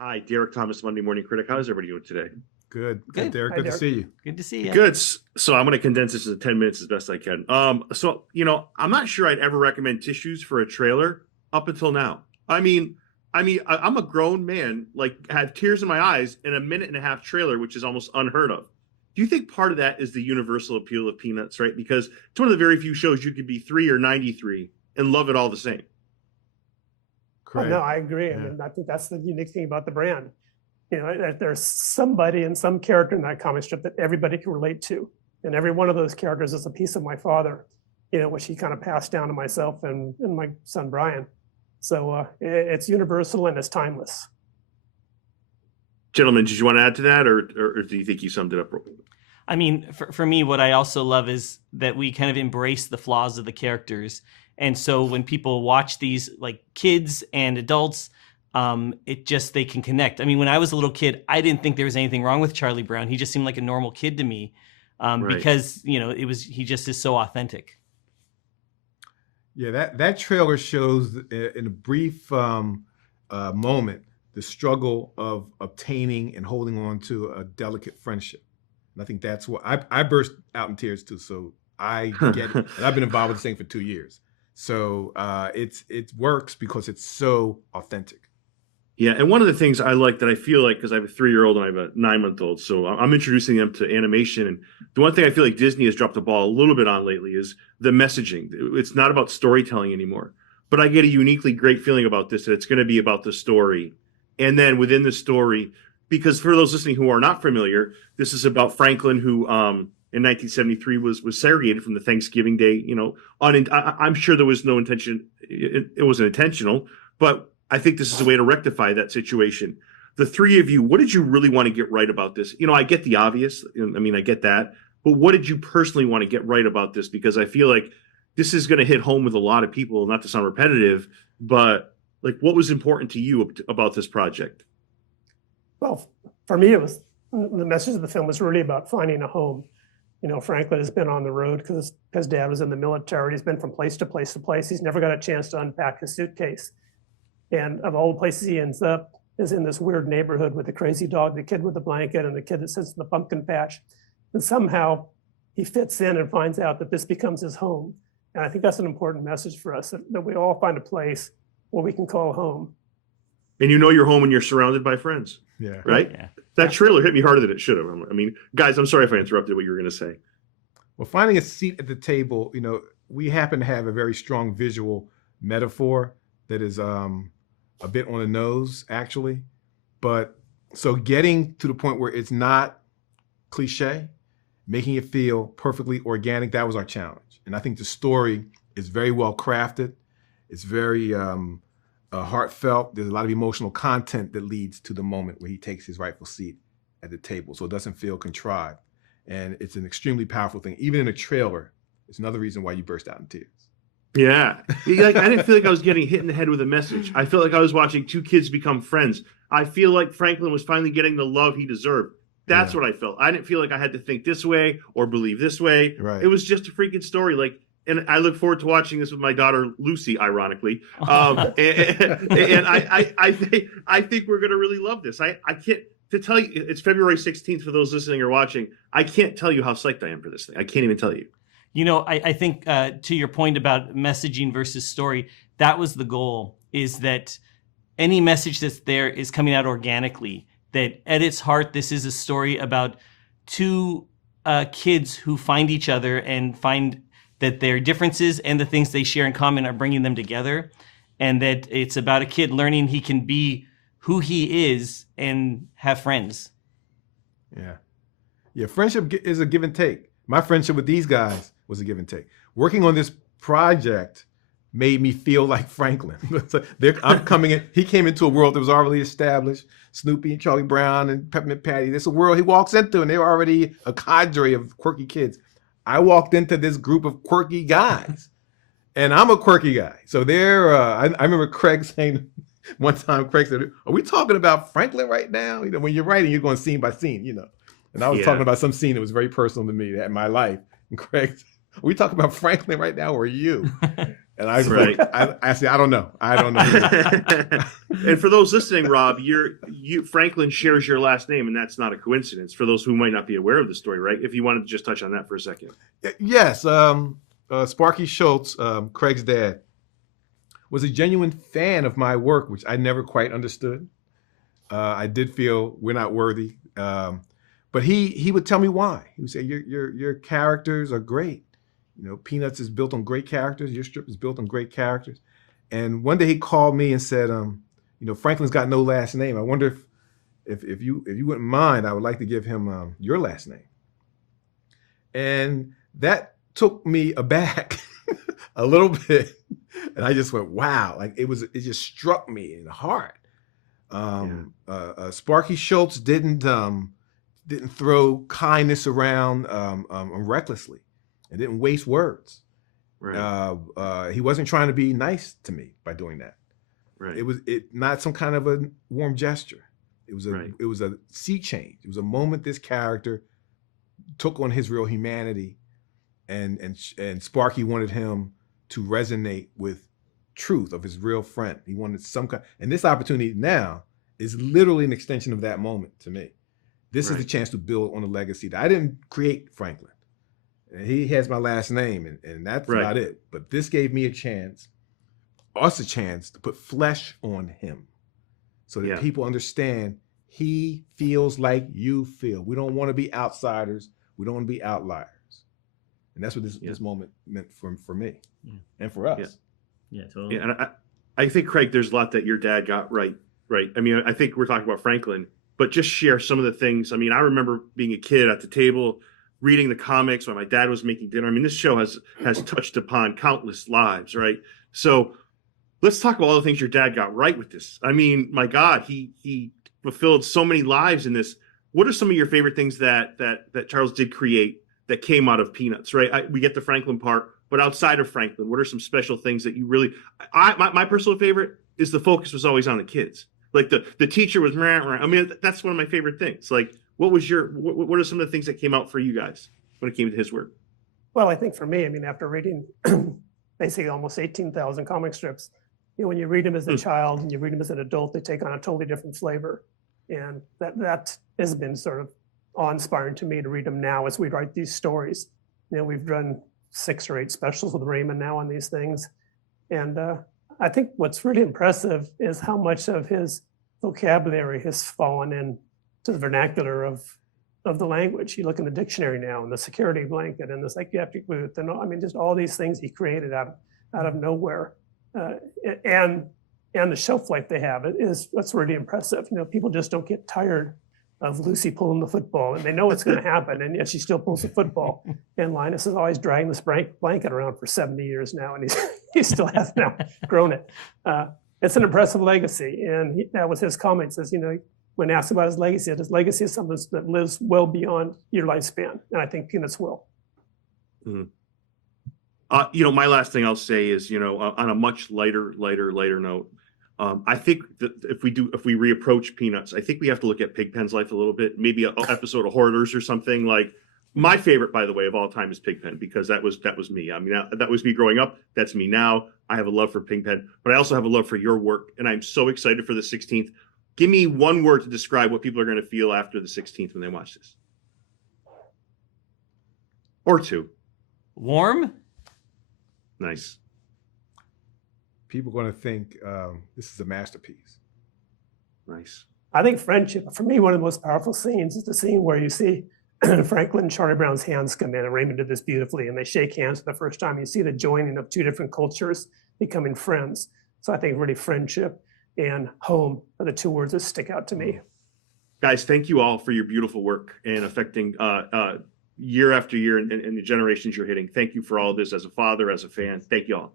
Hi, Derek Thomas, Monday Morning Critic. How's everybody doing today? Good. Good. Derek. Hi, Good to Derek. see you. Good to see you. Good. So I'm going to condense this into 10 minutes as best I can. I'm not sure I'd ever recommend tissues for a trailer up until now. I'm a grown man, like have tears in my eyes in a minute and a half trailer, which is almost unheard of. Do you think part of that is the universal appeal of Peanuts, right? Because it's one of the very few shows you could be 3 or 93 and love it all the same. Correct. No, I agree. Yeah. I mean, I think that's the unique thing about the brand. There's somebody and some character in that comic strip that everybody can relate to. And every one of those characters is a piece of my father, which he kind of passed down to myself and my son, Brian. So it's universal and it's timeless. Gentlemen, did you want to add to that, or do you think you summed it up? I mean, for me, what I also love is that we kind of embrace the flaws of the characters. And so when people watch these, like kids and adults, they can connect. I mean, when I was a little kid, I didn't think there was anything wrong with Charlie Brown. He just seemed like a normal kid to me, Right. because he just is so authentic. Yeah, that trailer shows in a brief moment the struggle of obtaining and holding on to a delicate friendship. And I think that's what I burst out in tears too. So I get it. And I've been involved with this thing for 2 years. So it works because it's so authentic. Yeah, and one of the things I like that I feel like, because I have a 3-year-old and I have a 9-month-old, so I'm introducing them to animation. And the one thing I feel like Disney has dropped the ball a little bit on lately is the messaging. It's not about storytelling anymore. But I get a uniquely great feeling about this, that it's going to be about the story. And then within the story, because for those listening who are not familiar, this is about Franklin, who in 1973 was segregated from the Thanksgiving Day. I'm sure there was no intention. It wasn't intentional, but I think this is a way to rectify that situation. The three of you, what did you really want to get right about this? I get the obvious. I get that. But what did you personally want to get right about this? Because I feel like this is going to hit home with a lot of people, not to sound repetitive, but like, what was important to you about this project? Well, for me, it was the message of the film was really about finding a home. Franklin has been on the road because his dad was in the military. He's been from place to place to place. He's never got a chance to unpack his suitcase. And of all the places he ends up is in this weird neighborhood with the crazy dog, the kid with the blanket, and the kid that sits in the pumpkin patch. And somehow he fits in and finds out that this becomes his home. And I think that's an important message for us, that we all find a place where we can call home. And you're home when you're surrounded by friends. Yeah. Right? Yeah. That trailer hit me harder than it should have. Guys, I'm sorry if I interrupted what you were going to say. Well, finding a seat at the table, we happen to have a very strong visual metaphor that is a bit on the nose, actually. But so getting to the point where it's not cliche, making it feel perfectly organic, that was our challenge. And I think the story is very well crafted. It's very heartfelt. There's a lot of emotional content that leads to the moment where he takes his rightful seat at the table. So it doesn't feel contrived. And it's an extremely powerful thing. Even in a trailer, it's another reason why you burst out in tears. Yeah. I didn't feel like I was getting hit in the head with a message. I felt like I was watching two kids become friends. I feel like Franklin was finally getting the love he deserved. That's what I felt. I didn't feel like I had to think this way or believe this way. Right. It was just a freaking story. And I look forward to watching this with my daughter Lucy, ironically. And I think we're going to really love this. I can't to tell you. It's February 16th for those listening or watching. I can't tell you how psyched I am for this thing. I can't even tell you. I think to your point about messaging versus story, that was the goal, is that any message that's there is coming out organically. That at its heart, this is a story about two kids who find each other and find that their differences and the things they share in common are bringing them together. And that it's about a kid learning he can be who he is and have friends. Yeah. Yeah, friendship is a give and take. My friendship with these guys was a give and take. Working on this project made me feel like Franklin. I'm coming in. He came into a world that was already established. Snoopy and Charlie Brown and Peppermint Patty. This is a world he walks into, and they were already a cadre of quirky kids. I walked into this group of quirky guys, and I'm a quirky guy. So I remember Craig saying one time, Craig said, "Are we talking about Franklin right now?" When you're writing, you're going scene by scene, And I was talking about some scene that was very personal to me in my life. And Craig Are we talking about Franklin right now or you? And I was Right. like, I said, I don't know. I don't know. And for those listening, Rob, Franklin shares your last name, and that's not a coincidence. For those who might not be aware of the story, right? If you wanted to just touch on that for a second. Yes. Sparky Schulz, Craig's dad, was a genuine fan of my work, which I never quite understood. I did feel we're not worthy. But he would tell me why. He would say, your characters are great. You know, Peanuts is built on great characters. Your strip is built on great characters. And one day he called me and said, you know, Franklin's got no last name. I wonder if you wouldn't mind, I would like to give him your last name. And that took me aback a little bit. And I just went, wow, like it just struck me in the heart. Sparky Schulz didn't throw kindness around recklessly. And didn't waste words. Right. He wasn't trying to be nice to me by doing that. Right. It was not some kind of a warm gesture. It was a sea change. It was a moment this character took on his real humanity, and Sparky wanted him to resonate with truth of his real friend. He wanted some kind, and this opportunity now is literally an extension of that moment to me. This is the chance to build on a legacy that I didn't create, Franklin. And he has my last name, and that's about it. But this gave me us a chance to put flesh on him so that people understand he feels like you feel. We don't want to be outsiders. We don't want to be outliers. And that's what this moment meant for me and for us. Yeah, totally. Yeah, and I think, Craig, there's a lot that your dad got right. I mean, I think we're talking about Franklin, but just share some of the things. I mean, I remember being a kid at the table, reading the comics while my dad was making dinner. I mean, this show has touched upon countless lives, right? So let's talk about all the things your dad got right with this. I mean, my God, he fulfilled so many lives in this. What are some of your favorite things that Charles did create that came out of Peanuts, right? We get the Franklin part, but outside of Franklin, what are some special things that you really? My personal favorite is the focus was always on the kids. Like the teacher was, I mean, that's one of my favorite things. Like, what are some of the things that came out for you guys when it came to his work? Well, I think for me, I mean, after reading basically almost 18,000 comic strips, you know, when you read them as a child and you read them as an adult, they take on a totally different flavor. And that has been sort of awe-inspiring to me to read them now as we write these stories. You know, we've done 6 or 8 specials with Raymond now on these things. And I think what's really impressive is how much of his vocabulary has fallen into the vernacular of the language. You look in the dictionary now, and the security blanket, and the psychiatric booth, and I mean, just all these things he created out of nowhere, and the shelf life they have is what's really impressive. You know, people just don't get tired of Lucy pulling the football, and they know it's going to happen, and yet she still pulls the football. And Linus is always dragging this blanket around for 70 years now, and he still hasn't outgrown it. It's an impressive legacy, and that was his comment. Says, you know, when asked about his legacy is something that lives well beyond your lifespan, and I think Peanuts will. Mm-hmm. You know, my last thing I'll say is, you know, on a much lighter note, I think that if we reapproach Peanuts, I think we have to look at Pigpen's life a little bit. Maybe an episode of Hoarders or something. Like, my favorite, by the way, of all time is Pigpen, because that was me. I mean, that was me growing up. That's me now. I have a love for Pigpen, but I also have a love for your work, and I'm so excited for the 16th. Give me one word to describe what people are going to feel after the 16th when they watch this. Or 2. Warm? Nice. People are going to think this is a masterpiece. Nice. I think friendship, for me, one of the most powerful scenes is the scene where you see Franklin and Charlie Brown's hands come in, and Raymond did this beautifully, and they shake hands for the first time. You see the joining of 2 different cultures becoming friends. So I think really friendship and home are the 2 words that stick out to me. Guys, thank you all for your beautiful work and affecting year after year and the generations you're hitting. Thank you for all this as a father, as a fan. Thank you all.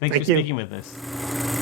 Thanks Thank for you. speaking with us.